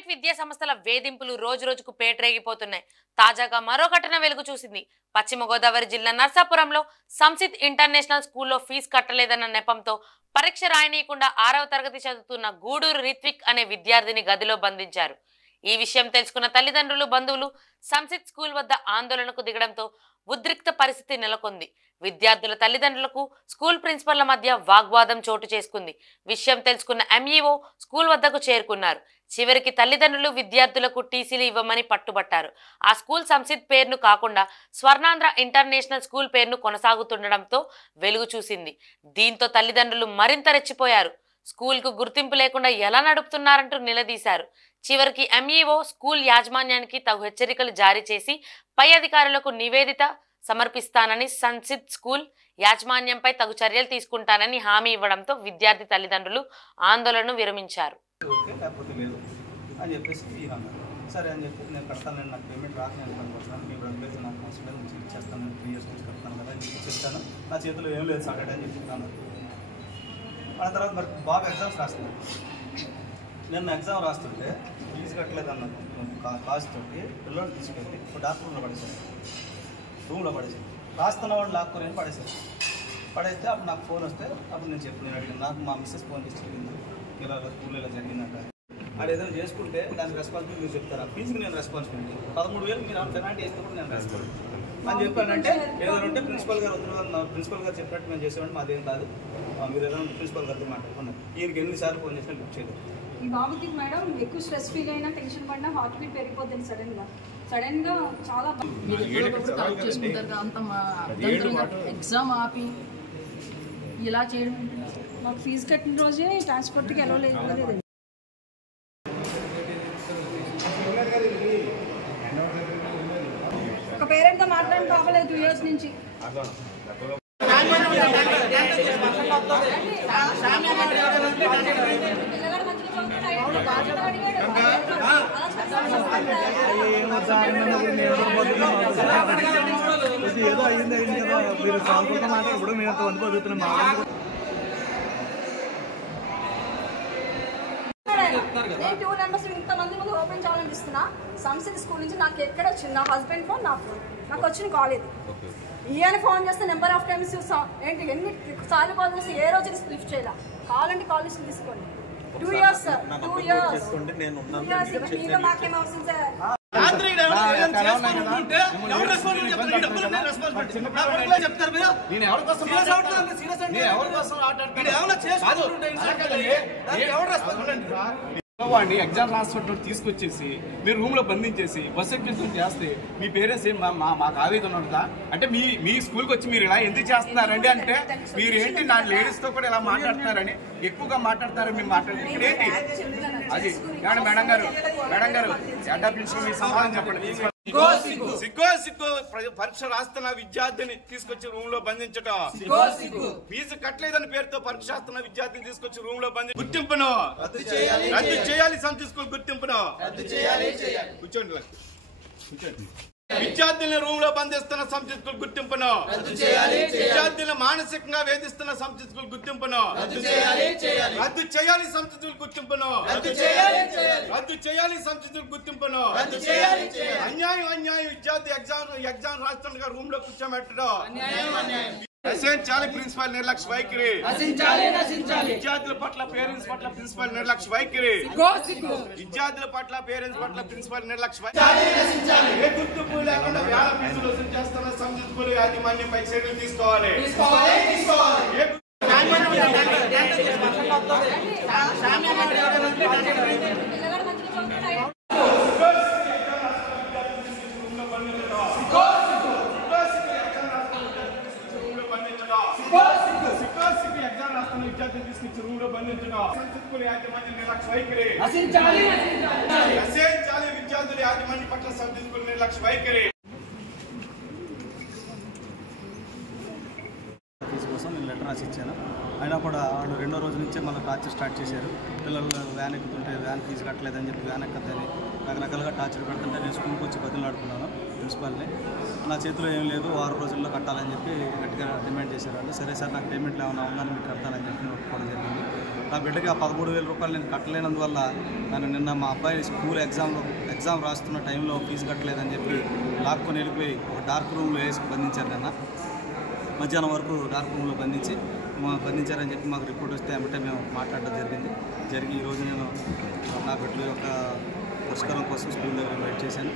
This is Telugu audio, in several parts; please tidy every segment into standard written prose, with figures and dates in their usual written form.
ప్రైవేట్ విద్యా సంస్థల వేధింపులు రోజురోజుకు పేటరేగిపోతున్నాయి. తాజాగా మరో ఘటన వెలుగు చూసింది. పశ్చిమ గోదావరి జిల్లా నర్సాపురంలో సంసిత్ ఇంటర్నేషనల్ స్కూల్లో ఫీజు కట్టలేదన్న నెపంతో పరీక్ష రాయనీయకుండా 6వ తరగతి చదువుతున్న గూడూరు రిత్విక్ అనే విద్యార్థిని గదిలో బంధించారు. ఈ విషయం తెలుసుకున్న తల్లిదండ్రులు, బంధువులు సంసిత్ స్కూల్ వద్ద ఆందోళనకు దిగడంతో ఉద్రిక్త పరిస్థితి నెలకొంది. విద్యార్థుల తల్లిదండ్రులకు స్కూల్ ప్రిన్సిపల్ల మధ్య వాగ్వాదం చోటు చేసుకుంది. విషయం తెలుసుకున్న ఎంఈఓ స్కూల్ వద్దకు చేరుకున్నారు. చివరికి తల్లిదండ్రులు విద్యార్థులకు టీసీలు ఇవ్వమని పట్టుబట్టారు. ఆ స్కూల్ సంసిత్ పేరును కాకుండా స్వర్ణాంధ్ర ఇంటర్నేషనల్ స్కూల్ పేరును కొనసాగుతుండడంతో వెలుగు చూసింది. దీంతో తల్లిదండ్రులు మరింత రెచ్చిపోయారు. స్కూల్కు గుర్తింపు లేకుండా ఎలా నడుపుతున్నారంటూ నిలదీశారు. చివరికి ఎంఈఓ స్కూల్ యాజమాన్యానికి తగు హెచ్చరికలు జారీ చేసి పై అధికారులకు నివేదిక సమర్పిస్తానని, సంసిత్ స్కూల్ యాజమాన్యంపై తగు చర్యలు తీసుకుంటానని హామీ ఇవ్వడంతో విద్యార్థి తల్లిదండ్రులు ఆందోళనను విరమించారు. సరే అని చెప్పి నేను కడతాను, నేను నాకు పేమెంట్ రాకుండా అనుకుంటున్నాను, మీ ప్రైవేట్ నాకు అవసరం నుంచి ఇచ్చేస్తాను, నేను 3 years నుంచి కడతాను కదా చెప్తాను, నా చేతిలో ఏం లేదు సాటర్డే అని చెప్తాను. ఆ తర్వాత మరి బాగా ఎగ్జామ్స్ రాస్తున్నాను. నేను ఎగ్జామ్ రాస్తుంటే ఫీజు కట్టలేదు అన్న కాస్ట్ తోటి పిల్లల్ని తీసుకెళ్ళి ఇప్పుడు డాక్టర్ రూమ్లో పడేసాను. రాస్తున్న వాళ్ళు లాక్కొని పడేసాను. పడేస్తే అప్పుడు నాకు ఫోన్ వస్తే అప్పుడు నేను అడిగాను. నాకు మా మిస్సెస్ ఫోన్ చేసి చెప్పింది, ఇలా స్కూల్లో ఇలా జరిగిందంట. అది ఏదైనా చేసుకుంటే దానికి రెస్పాన్సిబిలిటీ మీరు చెప్తారా? ఫీజుకి నేను రెస్పాన్సిబిలిటీ 13,000 మీరు పెనాల్టీ వేస్తే కూడా నేను రెస్పాన్సిబిలిటీ అని చెప్పానంటే, ఏదైనా ఉంటే ప్రిన్సిపల్ గారు చెప్పినట్టు మేము చేసేవాడిని, మాదేం కాదు, మీరు ఏదైనా ప్రిన్సిపల్ గారితో మాట్లాడుకున్నారు. ఈయనకి ఎన్నిసార్లు ఫోన్ చేసినా లిఫ్ట్ చేయలేదు. ఈ బాబుకి మేడం ఎక్కువ స్ట్రెస్ ఫీల్ అయినా, టెన్షన్ పడినా హార్ట్ బీట్ పెరిగిపోతుంది సడన్గా చాలా ఎగ్జామ్ ఆపి ఇలా చేయడం. మాకు ఫీజు కట్టిన రోజే ట్రాన్స్పోర్ట్కి ఎలా లేదు. ఒక పేరెంట్తో మాట్లాడడం కావలేదు 2 years నుంచి. ఏదో అయింది కదా, మీరు సాంపుల్గా మాట ఇప్పుడు మేము అంత మంది చదువుతున్నాం. నేను 2 numbers ఇంతమంది ముందు ఓపెన్ చేయాలనిపిస్తున్నా. సంసిత్ స్కూల్ నుంచి నాకు ఎక్కడ వచ్చింది, నా హస్బెండ్ ఫోన్, నా ఫోన్, నాకు వచ్చిన కాల్ ఇది. ఈయన ఫోన్ చేస్తే నెంబర్ ఆఫ్ టైమ్స్ ఏంటి ఎన్ని సార్లు కాల్ చేస్తే ఏ రోజు లిఫ్ట్ చేయాలి. కాల్ అంటే కాల్ లిస్ట్ తీసుకోండి. 2 years సార్, 2 years మీలో మాకేం అవసరం సార్. వాడిని ఎగ్జామ్ రాసినట్టు తీసుకొచ్చేసి మీరు రూమ్ లో బంధించేసి బస్ ఎక్కించుకుని చేస్తే మీ పేరెంట్స్ ఏం మాకు ఆవేదన ఉంటుందా? అంటే మీ స్కూల్కి వచ్చి మీరు ఇలా ఎందుకు చేస్తున్నారండి అంటే మీరు ఏంటి నా లేడీస్ తో కూడా ఇలా మాట్లాడుతున్నారని ఎక్కువగా మాట్లాడతారని మేము మాట్లాడుతున్నాం. ఏంటి అది మేడం గారు మీ సమాధానం చెప్పండి. సిగ్గు పరీక్ష రాస్తున్న విద్యార్థిని తీసుకొచ్చి రూమ్ లో బంధించడం, ఫీజు కట్టలేదని పేరుతో పరీక్ష రాస్తున్న విద్యార్థిని తీసుకొచ్చి రూమ్ లో బంధించి గుర్తింపును రద్దు చేయాలి. సంసిత్ స్కూల్ గుర్తింపును కూర్చోండి. విద్యార్థులను రూమ్ లో బంధిస్తున్న సంసిత్ స్కూల్ గుర్తింపును విద్యార్థులను మానసికంగా వేధిస్తున్న సంసిత్ స్కూల్ గుర్తింపును రద్దు చేయాలి. సంసిత్ స్కూల్ గుర్తింపును రద్దు చేయాలి. సంసిత్ స్కూల్ గుర్తింపును అన్యాయం. విద్యార్థి ఎగ్జామ్ రాస్తుండగా రూమ్ లో కూర్చోబెట్టడం నశించాలి. ప్రిన్సిపల్ నిర్లక్ష్య వైఖరి విద్యార్థుల పట్ల పేరెంట్స్ పట్ల ప్రిన్సిపల్ నిర్లక్ష్య వైఖరి విద్యార్థుల పట్ల పేరెంట్స్ పట్ల ప్రిన్సిపల్ నిర్లక్ష్య వైఖరి. ఏ గుర్తింపు లేకుండా వేల ఫీజులు వసూలు చేస్తున్న సంసిత్ స్కూల్ యాజమాన్యంపై చర్యలు తీసుకోవాలి. విద్యార్థులు తీసుకొచ్చి రూమ్ లో బంధించడం సంసిత్ స్కూల్ యాజమాన్యం నిర్లక్ష్య వైఖరి నశించాలి. విద్యార్థుల యాజమాన్యం పట్ల సంసిత్ స్కూల్ నిర్లక్ష్య వైఖరి. ఫీజు కోసం నేను లెటర్ రాసి ఇచ్చాను. అయినా కూడా వాళ్ళు 2వ రోజు నుంచే మళ్ళీ టార్చర్ స్టార్ట్ చేశారు. పిల్లలు వ్యాన్ ఎక్కుతుంటే వ్యాన్ ఫీజు కట్టలేదని చెప్పి వ్యాన్ ఎక్కద్దని రకరకాలుగా టార్చర్ పెడుతుంటే నేను స్కూల్కి వచ్చి బదిలాడుకున్నాను ప్రిన్సిపాల్ని. నా చేతిలో ఏం లేదు, 6 రోజుల్లో కట్టాలని చెప్పి గట్టిగా డిమాండ్ చేశారు వాళ్ళు. సరే సార్, నాకు పేమెంట్లు ఏమైనా ఉందని మీకు కడతానని చెప్పి ఒప్పుకోవడం జరిగింది. నా బిడ్డకి ఆ 13,000 రూపాయలు నేను కట్టలేనందువల్ల నన్ను నిన్న మా అబ్బాయి స్కూల్ ఎగ్జామ్ రాస్తున్న టైంలో ఫీజు కట్టలేదని చెప్పి లాక్కొని వెళ్ళిపోయి ఒక డార్క్ రూమ్లో వేసి బంధించారు. నిన్న మధ్యాహ్నం వరకు డార్క్ రూమ్లో బంధించారని చెప్పి మాకు రిపోర్ట్ వస్తే ఏమంటే మేము మాట్లాడడం జరిగి ఈరోజు నేను నా బిడ్డల యొక్క పరిష్కారం కోసం స్కూల్ దగ్గర వెయిట్ చేశాను.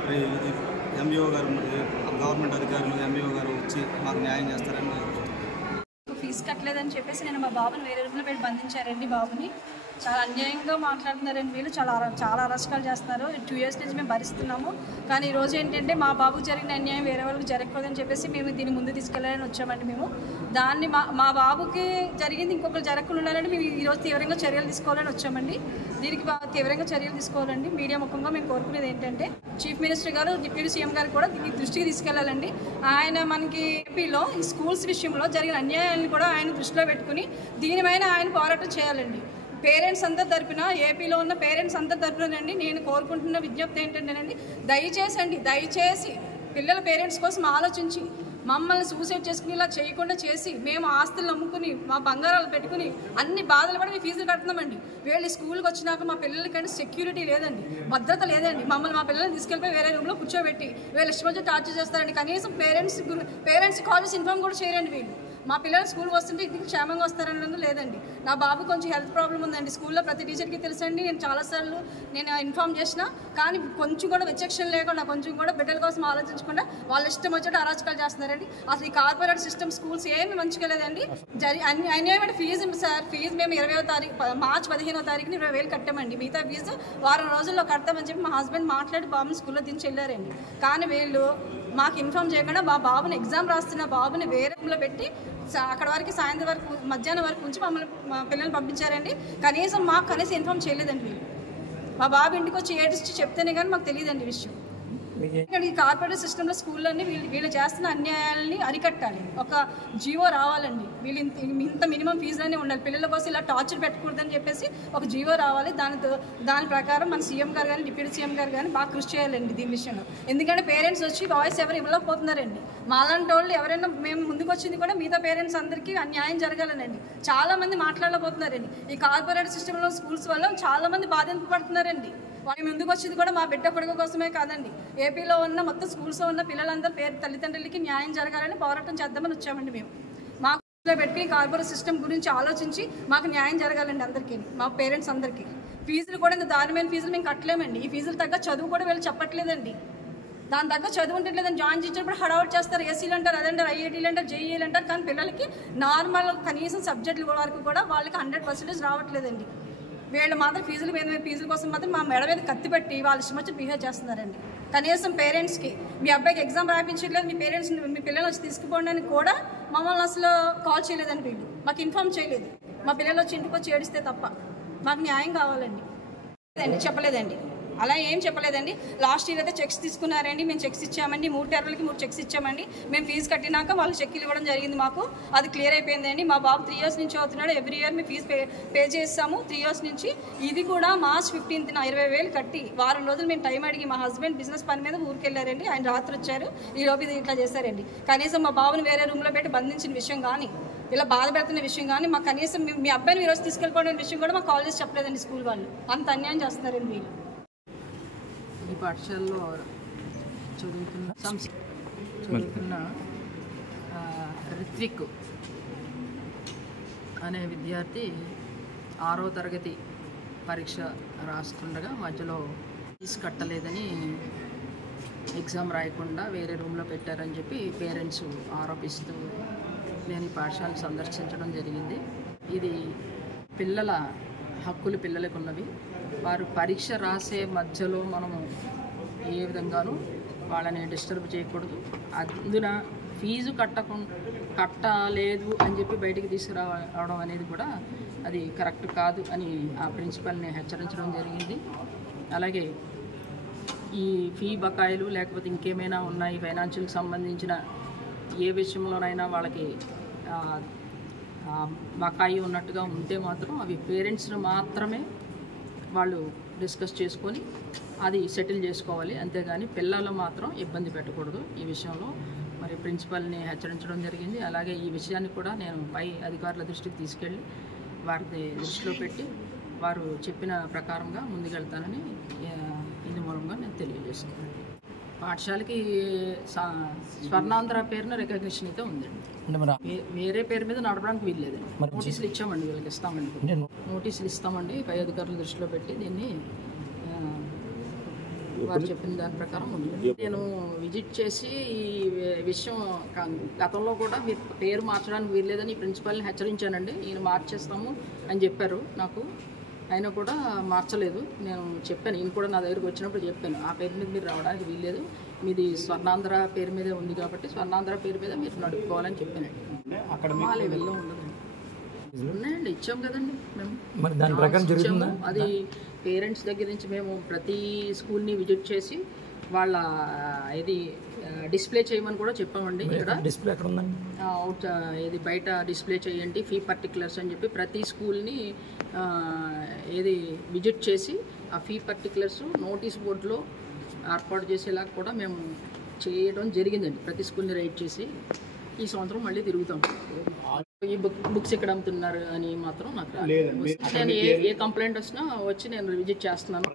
మరి ఎంఈఓ గారు, గవర్నమెంట్ అధికారులు, ఎంఈఓ గారు వచ్చి మాకు న్యాయం చేస్తారని ఫీజు కట్టలేదని చెప్పేసి నేను మా బాబుని వేరే రూమ్లో పెట్టి బంధించారండి. బాబుని చాలా అన్యాయంగా మాట్లాడుతున్నారండి వీళ్ళు, చాలా అరాచకాలు చేస్తున్నారు. 2 years నుంచి మేము భరిస్తున్నాము. కానీ ఈరోజు ఏంటంటే మా బాబుకు జరిగిన అన్యాయం వేరే వాళ్ళకి జరగకూడదని చెప్పేసి మేము దీన్ని ముందు తీసుకెళ్ళాలని వచ్చామండి. మేము దాన్ని మా బాబుకి జరిగింది ఇంకొకరు జరగకుండా ఉండాలని మేము ఈరోజు తీవ్రంగా చర్యలు తీసుకోవాలని వచ్చామండి. దీనికి తీవ్రంగా చర్యలు తీసుకోవాలండి. మీడియా ముఖంగా మేము కోరుకునేది ఏంటంటే చీఫ్ మినిస్టర్ గారు, డిప్యూటీ సీఎం గారు కూడా దీన్ని దృష్టికి తీసుకెళ్లాలండి. ఆయన మనకి ఏపీలో ఈ స్కూల్స్ విషయంలో జరిగిన అన్యాయాలను కూడా ఆయన దృష్టిలో పెట్టుకుని దీనిపైన ఆయన పోరాటం చేయాలండి. పేరెంట్స్ అందరి తరపున, ఏపీలో ఉన్న పేరెంట్స్ అందరి తరపునండి నేను కోరుకుంటున్న విజ్ఞప్తి ఏంటంటేనండి, దయచేసి పిల్లల పేరెంట్స్ కోసం ఆలోచించి మమ్మల్ని సూసైడ్ చేసుకుని ఇలా చేయకుండా చేసి మేము ఆస్తులు నమ్ముకుని మా బంగారాలు పెట్టుకుని అన్ని బాధలు పడి మేము ఫీజులు కడుతున్నామండి. వీళ్ళు స్కూల్కి వచ్చినాక మా పిల్లలకంటే సెక్యూరిటీ లేదండి, భద్రత లేదండి. మమ్మల్ని పిల్లల్ని తీసుకెళ్ళిపోయి వేరే రూమ్లో కూర్చోబెట్టి వీళ్ళు ఇష్టం వచ్చి టార్చర్ చేస్తారండి. కనీసం పేరెంట్స్ కాలేజ్ ఇన్ఫార్మ్ కూడా చేయరండి వీళ్ళు. మా పిల్లలు స్కూల్కి వస్తుంటే ఇంటికి క్షేమంగా వస్తారన్నది లేదండి. నా బాబు కొంచెం హెల్త్ ప్రాబ్లం ఉందండి. స్కూల్లో ప్రతి టీచర్కి తెలుసండి. నేను చాలాసార్లు ఇన్ఫార్మ్ చేసిన, కానీ కొంచెం కూడా విచక్షణ లేకుండా, కొంచెం కూడా బిడ్డల కోసం ఆలోచించకుండా వాళ్ళ ఇష్టం వచ్చేట అరాచకాలు చేస్తున్నారండి. అసలు ఈ కార్పొరేట్ సిస్టమ్ స్కూల్స్ ఏమి మంచిగా లేదండి. అన్యాయమైన ఫీజు మేము 20వ తారీఖు మార్చి 15వ తారీఖుని 20,000 కట్టామండి. మిగతా ఫీజు వారం రోజుల్లో కడతామని చెప్పి మా హస్బెండ్ మాట్లాడి బాబుని స్కూల్లో దించి వెళ్ళారండి. కానీ వీళ్ళు మాకు ఇన్ఫార్మ్ చేయకుండా మా బాబుని ఎగ్జామ్ రాస్తున్న బాబుని వేరే రూమ్లో పెట్టి అక్కడ వరకు సాయంత్రం వరకు మధ్యాహ్నం వరకు ఉంచి మా పిల్లల్ని పంపించారండి. కనీసం ఇన్ఫార్మ్ చేయలేదండి వీళ్ళు. మా బాబు ఇంటికి వచ్చి ఏడిచి చెప్తేనే కానీ మాకు తెలియదండి విషయం. ఈ కార్పొరేట్ సిస్టంలో స్కూళ్ళన్నీ వీళ్ళు చేస్తున్న అన్యాయాలని అరికట్టాలి. ఒక జీవో రావాలండి. వీళ్ళు ఇంత మినిమం ఫీజులన్నీ ఉండాలి. పిల్లల కోసం ఇలా టార్చర్ పెట్టకూడదని చెప్పేసి ఒక జీవో రావాలి. దాని ప్రకారం మన సీఎం గారు కానీ, డిప్యూటీ సీఎం గారు కానీ బాగా కృషి చేయాలండి దీని విషయంలో. ఎందుకంటే పేరెంట్స్ వచ్చి వాయిస్ ఎవరు ఇవ్వలేకపోతున్నారండి. మాలాంటి వాళ్ళు ఎవరైనా మేము ముందుకు వచ్చింది కూడా మిగతా పేరెంట్స్ అందరికీ అన్యాయం జరగాలనండి. చాలామంది మాట్లాడలేకపోతున్నారండి. ఈ కార్పొరేట్ సిస్టంలో స్కూల్స్ వల్ల చాలామంది బాధింపబడుతున్నారండి. వాళ్ళు ముందుకు వచ్చింది కూడా మా బిడ్డ కొడుకు కోసమే కాదండి. ఏపీలో ఉన్న మొత్తం స్కూల్స్లో ఉన్న పిల్లలందరూ తల్లిదండ్రులకి న్యాయం జరగాలని పోరాటం చేద్దామని వచ్చామండి. మేము మా స్కూల్లో పెట్టుకుని కార్పొరేట్ సిస్టమ్ గురించి ఆలోచించి మాకు న్యాయం జరగాలండి అందరికీ, మా పేరెంట్స్ అందరికీ. ఫీజులు కూడా ఇంత దారుణమైన ఫీజులు మేము కట్టలేమండి. ఈ ఫీజులు తగ్గ చదువు కూడా వీళ్ళు చెప్పట్లేదండి. దాని తగ్గ చదువు ఉంటలేదని జాయిన్ చేసేటప్పుడు హడావుట్ చేస్తారు. ఏసీలు అంటారు, అదంటారు, ఐఐటీలు అంటారు, జేఈలు అంటారు. కానీ పిల్లలకి నార్మల్ కనీసం సబ్జెక్టుల వరకు కూడా వాళ్ళకి 100% రావట్లేదండి. వీళ్ళు మాత్రం ఫీజుల కోసం మాత్రం మా మెడ మీద కత్తి పెట్టి వాళ్ళ ఇష్టం వచ్చి బిహేవ్ చేస్తున్నారండి. కనీసం పేరెంట్స్కి మీ అబ్బాయికి ఎగ్జామ్ రాయించట్లేదు, మీ పిల్లలు వచ్చి తీసుకుపోండి అని కూడా మమ్మల్ని అసలు కాల్ చేయలేదండి. వీళ్ళు మాకు ఇన్ఫార్మ్ చేయలేదు. మా పిల్లలు వచ్చి ఇంటికి వచ్చి ఏడిస్తే తప్ప మాకు న్యాయం కావాలండి. చెప్పలేదండి, అలా ఏం చెప్పలేదండి. లాస్ట్ ఇయర్ అయితే చెక్స్ తీసుకున్నారండి. మేము చెక్స్ ఇచ్చామండి. 3 టర్మ్లకి 3 చెక్స్ ఇచ్చామండి. మేము ఫీజు కట్టినాక వాళ్ళు చెక్కులు ఇవ్వడం జరిగింది. మాకు అది క్లియర్ అయిపోయిందండి. మా బాబు 3 years నుంచి అవుతున్నాడు. ఎవ్రీ ఇయర్ మేము ఫీజు పే చేస్తాము 3 years నుంచి. ఇది కూడా March 15th 20,000 కట్టి వారం రోజులు మేము టైం అడిగి మా హస్బెండ్ బిజినెస్ పని మీద ఊరికి వెళ్ళారండి. ఆయన రాత్రి వచ్చారు. ఈ లోపు ఇది ఇట్లా చేశారండి. కనీసం మా బాబుని వేరే రూమ్లో పెట్టి బంధించిన విషయం కానీ, ఇలా బాధ పెడుతున్న విషయం కానీ, మాకు కనీసం మీ అబ్బాయిని ఈరోజు తీసుకెళ్ళిపోయిన విషయం కూడా మాకు కాల్ చేసి చెప్పలేదండి. స్కూల్ వాళ్ళు అంత అన్యాయం చేస్తున్నారండి వీళ్ళు. ఈ పాఠశాలలో చదువుతున్న రిత్విక్ అనే విద్యార్థి 6వ తరగతి పరీక్ష రాస్తుండగా మధ్యలో ఫీజు కట్టలేదని ఎగ్జామ్ రాయకుండా వేరే రూమ్లో పెట్టారని చెప్పి పేరెంట్స్ ఆరోపిస్తూ నేను ఈ పాఠశాలను సందర్శించడం జరిగింది. ఇది పిల్లల హక్కులు పిల్లలకు ఉన్నవి. వారు పరీక్ష రాసే మధ్యలో మనము ఏ విధంగానూ వాళ్ళని డిస్టర్బ్ చేయకూడదు. అందున ఫీజు కట్టలేదు అని చెప్పి బయటికి తీసుకురావడం అనేది కూడా అది కరెక్ట్ కాదు అని ఆ ప్రిన్సిపల్ని హెచ్చరించడం జరిగింది. అలాగే ఈ ఫీ బకాయిలు లేకపోతే ఇంకేమైనా ఉన్నాయి ఫైనాన్షియల్కి సంబంధించిన ఏ విషయంలోనైనా వాళ్ళకి బకాయి ఉన్నట్టుగా ఉంటే మాత్రం అవి పేరెంట్స్ని మాత్రమే వాళ్ళు డిస్కస్ చేసుకొని అది సెటిల్ చేసుకోవాలి. అంతేగాని పిల్లలు మాత్రం ఇబ్బంది పెట్టకూడదు. ఈ విషయంలో మరి ప్రిన్సిపల్ని హెచ్చరించడం జరిగింది. అలాగే ఈ విషయాన్ని కూడా నేను పై అధికారుల దృష్టికి తీసుకెళ్ళి వారిని దృష్టిలో పెట్టి వారు చెప్పిన ప్రకారంగా ముందుకెళ్తానని ఇది మూలంగా నేను తెలియజేస్తున్నాను. పాఠశాలకి స్వర్ణాంధ్ర పేరున రికగ్నిషన్ అయితే ఉందండి. వేరే పేరు మీద నడపడానికి వీల్లేదండి. నోటీసులు ఇచ్చామండి, వీళ్ళకి ఇస్తామండి, నోటీసులు ఇస్తామండి. పై అధికారుల దృష్టిలో పెట్టి దీన్ని వారు చెప్పిన దాని ప్రకారం ఉంది. నేను విజిట్ చేసి ఈ విషయం గతంలో కూడా మీరు పేరు మార్చడానికి వీల్లేదని ప్రిన్సిపాల్ని హెచ్చరించానండి. ఈయన మార్చేస్తాము అని చెప్పారు నాకు, అయినా కూడా మార్చలేదు. నేను చెప్పాను, ఈయన కూడా నా దగ్గరికి వచ్చినప్పుడు చెప్పాను, ఆ పేరు మీద మీరు రావడానికి వీల్లేదు, మీది స్వర్ణాంధ్ర పేరు మీదే ఉంది కాబట్టి స్వర్ణాంధ్ర పేరు మీద మీరు నడుపుకోవాలని చెప్పానండి. మా లెవెల్లో ఉండదండి. ఉన్నాయండి, ఇచ్చాం కదండి మేము. మరి దాని ప్రకారం జరుగుతుందా? అది పేరెంట్స్ దగ్గర నుంచి మేము ప్రతి స్కూల్ని విజిట్ చేసి వాళ్ళ ఇది డిస్ప్లే చేయమని కూడా చెప్పామండి. ఇక్కడ డిస్ప్లే ఎక్కడ ఉందండి? అవుట్ ఇది బయట డిస్ప్లే చేయండి ఫీ పర్టికులర్స్ అని చెప్పి ప్రతి స్కూల్ని ఏది విజిట్ చేసి ఆ ఫీ పర్టికులర్స్ నోటీస్ బోర్డులో ఏర్పాటు చేసేలాగా కూడా మేము చేయడం జరిగిందండి. ప్రతి స్కూల్ని రైడ్ చేసి ఈ సంవత్సరం మళ్ళీ తిరుగుతాం. ఈ బుక్స్ ఇక్కడ అమ్ముతున్నారు అని మాత్రం నాకు నేను ఏ కంప్లైంట్ వచ్చినా వచ్చి నేను విజిట్ చేస్తున్నాను.